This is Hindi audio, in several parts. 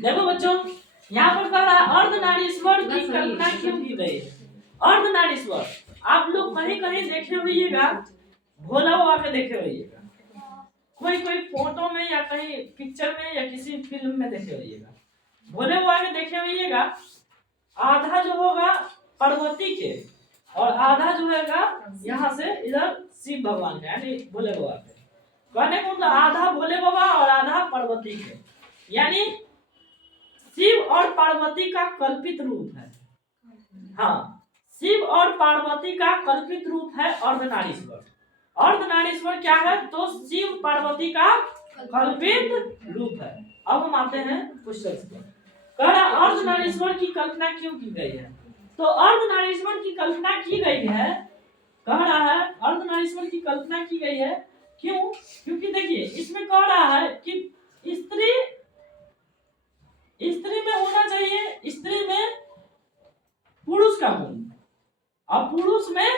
देखो बच्चों, यहाँ पर कह रहा है अर्धनारीश्वर की कल्पना क्यों की गई। अर्धनारीश्वर आप लोग कहीं कहीं देखे होइएगा, भोला बाबा के देखे होइएगा, कोई कोई फोटो में या कहीं पिक्चर में या किसी फिल्म में देखे होइएगा। भोले बाबा के देखे होइएगा, आधा जो होगा पार्वती के और आधा जो हैगा यहाँ से इधर शिव भगवान के, यानी भोले बाबा के। कहने को मतलब आधा भोले बाबा और आधा पार्वती के, यानी शिव और पार्वती का कल्पित रूप है। हाँ, शिव और पार्वती का कल्पित रूप है अर्धनारीश्वर। अर्धनारीश्वर क्या है? तो शिव पार्वती का कल्पित रूप है। अब हम आते हैं क्वेश्चन पर। कह रहा अर्धनारीश्वर की कल्पना क्यों की गई है? तो अर्धनारीश्वर की कल्पना की गई है, कह रहा है अर्धनारीश्वर की कल्पना की गई है क्यों? क्योंकि देखिए इसमें कह रहा है कि स्त्री में होना चाहिए, स्त्री में पुरुष का गुण और पुरुष में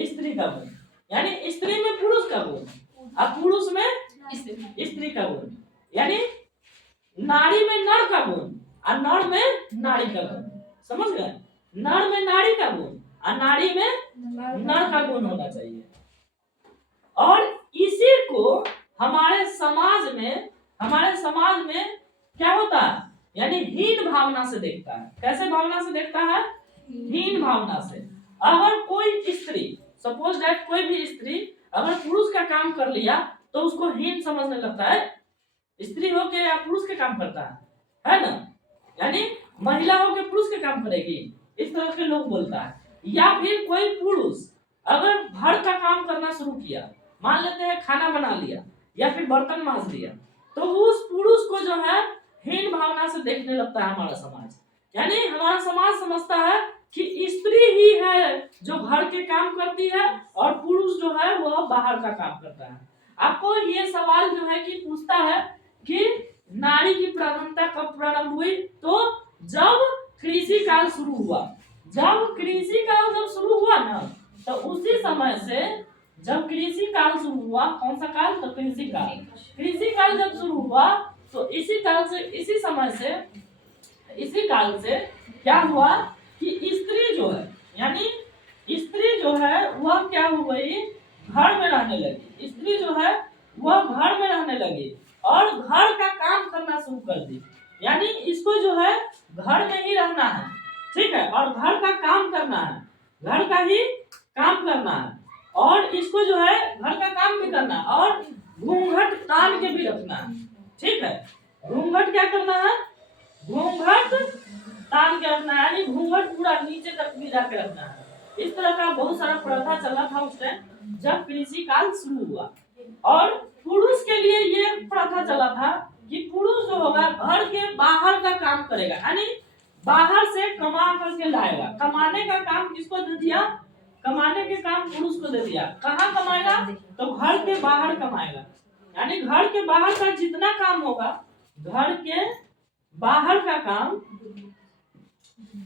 स्त्री का गुण, यानी स्त्री में पुरुष का गुण और पुरुष में स्त्री का गुण, यानी नारी में नर का गुण और नर में नारी का गुण। समझ गए? नर में नारी का गुण और नारी में नर का गुण होना चाहिए। और इसी को हमारे समाज में क्या होता है? यानी हीन भावना से देखता है। कैसे भावना से देखता है? हीन भावना से। अगर कोई स्त्री, सपोज दैट कोई भी स्त्री अगर पुरुष का काम कर लिया तो उसको हीन समझने लगता है। स्त्री हो के या पुरुष के काम करता है ना, यानी महिला हो के पुरुष के काम करेगी, इस तरह के लोग बोलता है। या फिर कोई पुरुष अगर घर का काम करना शुरू किया, मान लेते हैं खाना बना लिया या फिर बर्तन मांज दिया, तो उस पुरुष को जो है हीन भावना से देखने लगता है हमारा समाज। यानी हमारा समाज समझता है कि स्त्री ही है जो घर के काम करती है और पुरुष जो है वह बाहर का काम करता है। आपको ये सवाल जो है कि पूछता है कि नारी की प्रधानता कब प्रारंभ हुई? तो जब कृषि काल शुरू हुआ। जब कृषि काल जब शुरू हुआ ना, तो उसी समय से जब कृषि काल शुरू हुआ, कौन सा काल? तो कृषि काल। कृषि काल जब शुरू हुआ तो इसी काल से क्या हुआ कि स्त्री जो है, यानी स्त्री जो है वह क्या हो गई? घर में रहने लगी। स्त्री जो है वह घर में रहने लगी और घर का काम करना शुरू कर दी। यानी इसको जो है घर में ही रहना है, ठीक है, और घर का काम करना है, घर का ही काम करना है, और इसको जो है घर का काम भी करना है और घूंघट तान के भी रखना है। ठीक है, घूंघट क्या करना है? घूंघट तान के रखना है, यानी घूंघट पूरा नीचे तक गिरा के रखना है। इस तरह का बहुत सारा प्रथा चला था उस टाइम जब कृषि काल शुरू हुआ। और पुरुष के लिए ये प्रथा चला था कि पुरुष जो होगा घर के बाहर का काम करेगा, यानी बाहर से कमा करके लाएगा। कमाने का काम किसको दे दिया? कमाने के काम पुरुष को दे दिया। कहाँ कमाएगा? तो घर के बाहर कमाएगा। यानी घर के बाहर का जितना काम होगा, घर के बाहर का काम,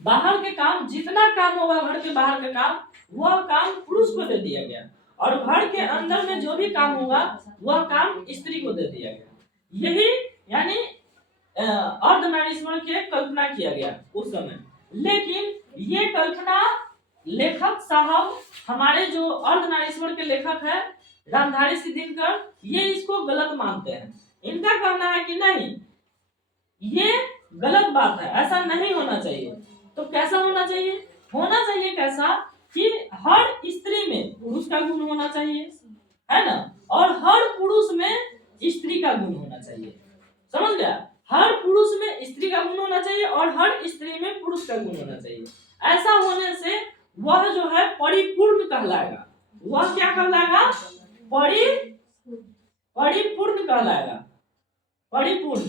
बाहर के काम जितना काम होगा, घर के बाहर का काम, वह काम पुरुष को दे दिया गया। और घर के अंदर में जो भी काम होगा वह काम स्त्री को दे दिया गया। यही यानी अर्धनारीश्वर की कल्पना किया गया उस समय। लेकिन ये कल्पना लेखक साहब, हमारे जो अर्धनारीश्वर के लेखक है रामधारी सिद्दीकर, ये इसको गलत मानते हैं। इनका कहना है कि नहीं, ये गलत बात है, ऐसा नहीं होना चाहिए। तो कैसा होना चाहिए? होना चाहिए कैसा कि हर स्त्री में पुरुष का गुण होना चाहिए, है ना, और हर पुरुष में स्त्री का गुण होना चाहिए। समझ गया? हर पुरुष में स्त्री का गुण होना चाहिए और हर स्त्री में पुरुष का गुण होना चाहिए। ऐसा होने से वह जो है परिपूर्ण कहलाएगा। वह क्या कहलाएगा? परिपूर्ण कहलाएगा। परिपूर्ण,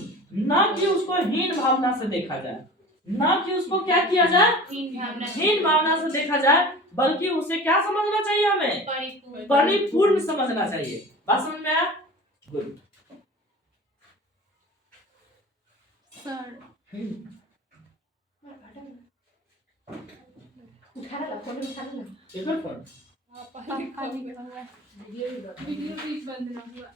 न कि उसको हीन भावना से देखा जाए, न कि उसको क्या किया जाए? हीन भावना से देखा जाए, बल्कि उसे क्या समझना चाहिए? हमें परिपूर्ण समझना चाहिए। बात समझ में आया? Good sir. उठाना ला, फोन उठाना ला। पापा लिखा हुआ है। वीडियो भी बंद ना हुआ।